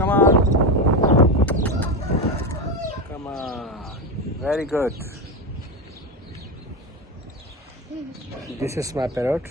Come on. Come on. Very good. This is my parrot.